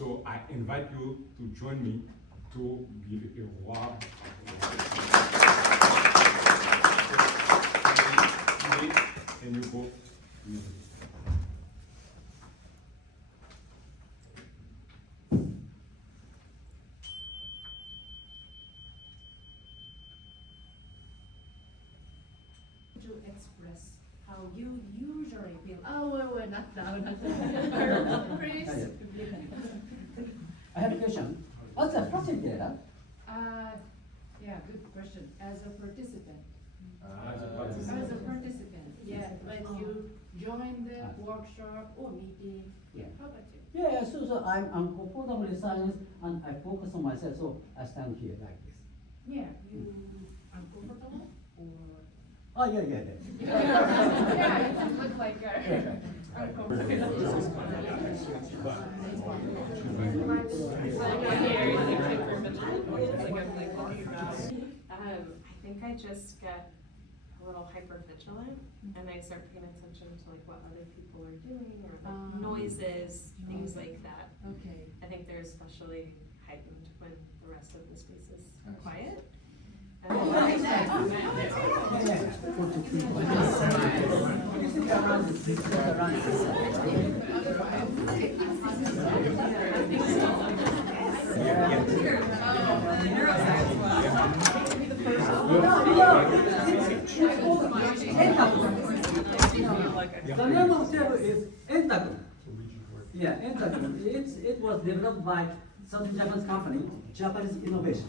So I invite you to join me to give a warm and Yuko. To express how you usually feel. Oh, we're not now, not now. Please. I have a question. What's a facilitator? Yeah, good question. As a participant. As a As a participant, yeah, like you join the workshop or meeting. Yeah. How about you? Yeah, so I'm comfortable in silence and I focus on myself, so I stand here like this. Yeah, you uncomfortable or? Oh, yeah. Yeah, it doesn't look like you're I think I just get a little hyper vigilant and I start paying attention to like what other people are doing or like noises, things like that. Okay. I think they're especially heightened when the rest of the space is quiet. The name of table is Entaku. Yeah, Entaku. It was developed by some Japanese company, Japanese innovation.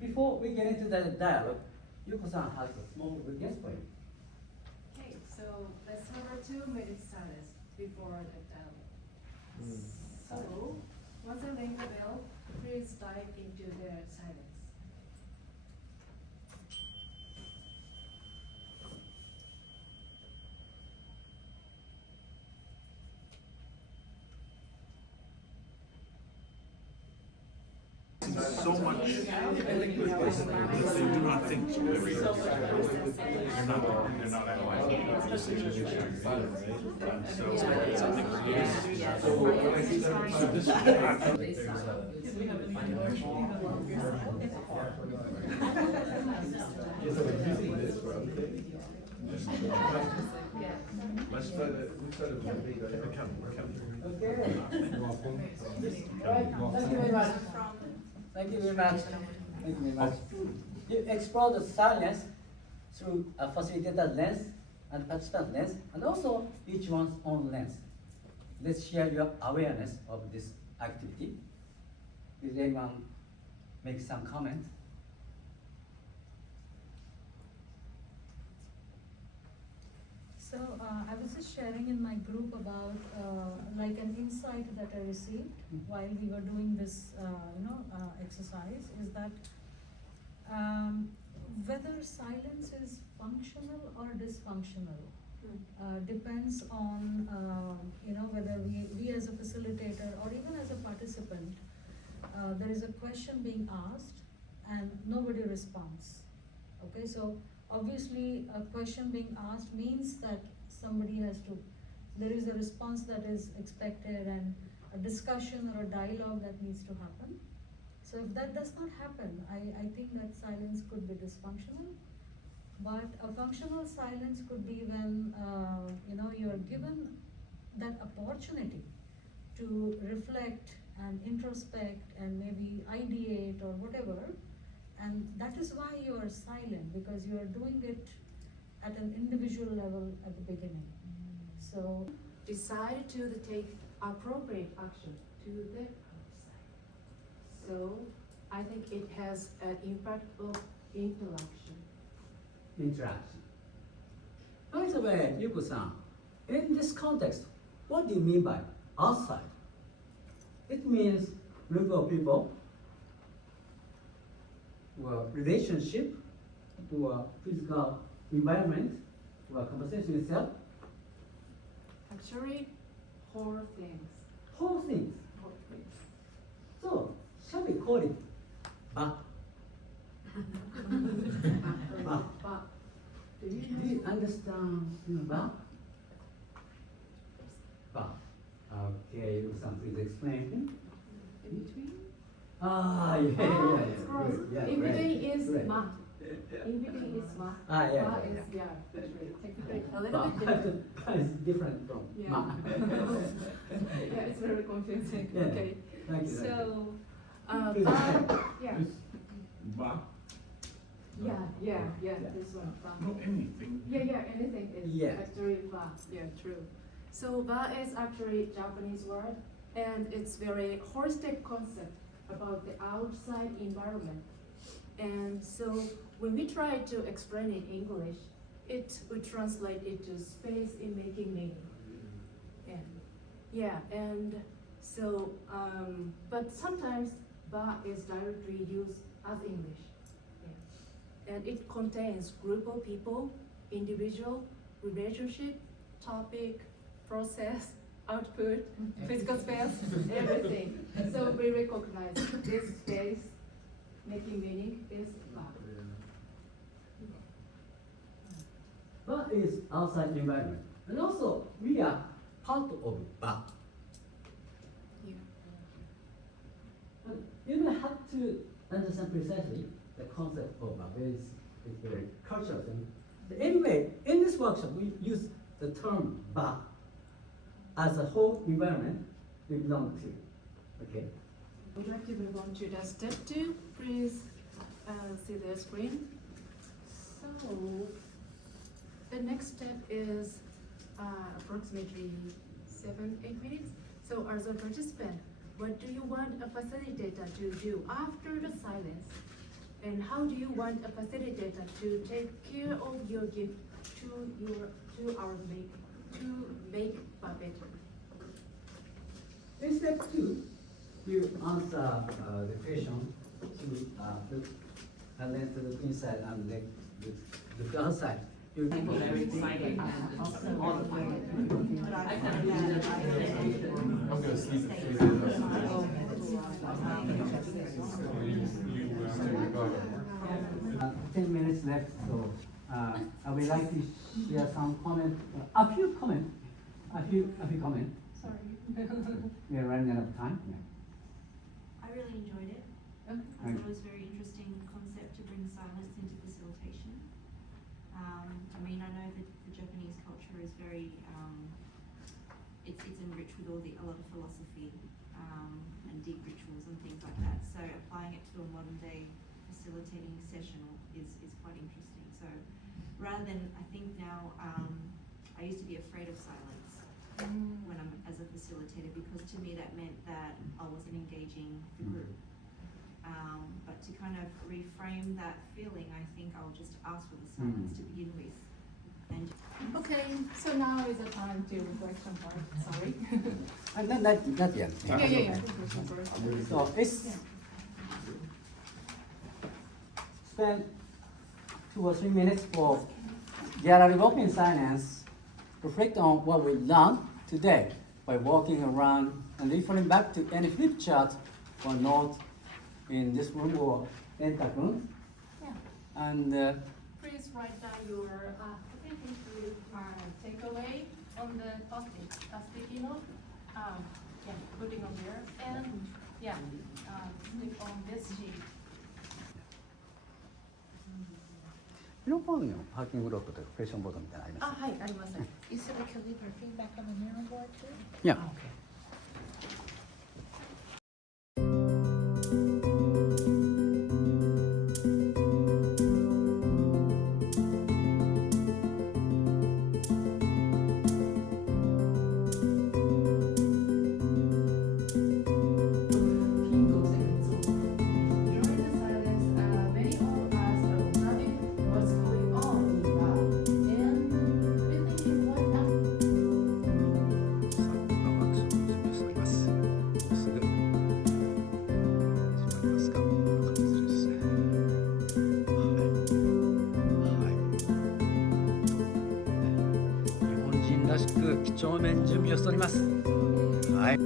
Before we get into the dialogue, Yuko-san has a small request for you. Okay, so let's have our 2 minutes silence before the dialogue. So, once I ring the bell, please dive into the silence. So much that they do not think to every they're not analyzing let's try to Okay. Thank you very much. Thank you very much. Thank you very much. You explore the silence through a facilitator lens and participant lens, and also each one's own lens. Let's share your awareness of this activity. Will anyone make some comment? So I was just sharing in my group about like an insight that I received while we were doing this exercise is that whether silence is functional or dysfunctional depends on whether we as a facilitator or even as a participant, there is a question being asked and nobody responds. Okay, so obviously a question being asked means that there is a response that is expected and a discussion or a dialogue that needs to happen. So if that does not happen, I think that silence could be dysfunctional. But a functional silence could be when you are given that opportunity to reflect and introspect and maybe ideate or whatever. And that is why you are silent, because you are doing it at an individual level at the beginning. So Decide to take appropriate action to the outside. So I think it has an impact of interaction. Interaction. By the way, Yuko-san, in this context, what do you mean by outside? It means group of people, or relationship, or physical environment, or conversation itself. Actually, whole things. Whole things. Whole things. So, shall we call it ba? Ba. But do Do you understand ba? Ba. Yuko-san, please explain. In between? Ah, yeah, Oh, yeah, it's yeah. gross. Good, yeah, In great, between is great. ma. In between is ma. Ah, yeah, Ma yeah, is, yeah, technically a Ma. little bit different. It's different from Yeah. ma. Yeah, it's very confusing. Yeah. Okay. Thank you. So, Please. yeah. It's ba. Yeah, this one. Ba. No, anything. Yeah, anything is Yeah. actually ba. Yeah, true. So ba is actually Japanese word, and it's very holistic concept about the outside environment. And so when we try to explain in English, it would translate into space in making meaning. And so, but sometimes ba is directly used as English. Yeah. And it contains group of people, individual, relationship, topic, process, output, physical space, everything. So we recognize this space making meaning is ba. Ba is outside environment. And also, we are part of ba. Yeah. And you don't have to understand precisely the concept of ba. It's very cultural thing. But anyway, in this workshop, we use the term ba as a whole environment we belong to. Okay? Would like to move on to the step 2. Please see the screen. So the next step is approximately 7-8 minutes. So as a participant, what do you want a facilitator to do after the silence? And how do you want a facilitator to take care of your gift to make a better? In step 2, you answer the question to look and then to look inside and then look outside. You Very exciting. I'm gonna sleep. You 10 minutes left, so I would like to share some comment, a few comment. Sorry. We are running out of time. I really enjoyed it. I thought it was a very interesting concept to bring silence into facilitation. I mean, I know that the Japanese culture is very, it's enriched with a lot of philosophy and deep rituals and things like that. So applying it to a modern day facilitating session is quite interesting. So rather than, I think now, I used to be afraid of silence when I'm as a facilitator, because to me that meant that I wasn't engaging the group. But to kind of reframe that feeling, I think I'll just ask for the silence to begin with. And Okay, so now is the time to reflection part. Sorry. Not yet. Yeah. So it's spend 2 or 3 minutes for gallery walk in silence, reflect on what we learned today by walking around and referring back to any flip chart or note in this room or in that room. Yeah. And Please write down your takeaway on the sticky note. Yeah, putting on there, and yeah, click on this sheet. 色フォームのパーキングロットというかクエスチョンボードみたいなのあります。はい、あります。 You said we could leave our feedback on the mirror board too? Yeah. Okay. During the silence, many of us are observing what's going on in the bar, and we think what happened. 日本人らしく几帳面準備をしております。はい。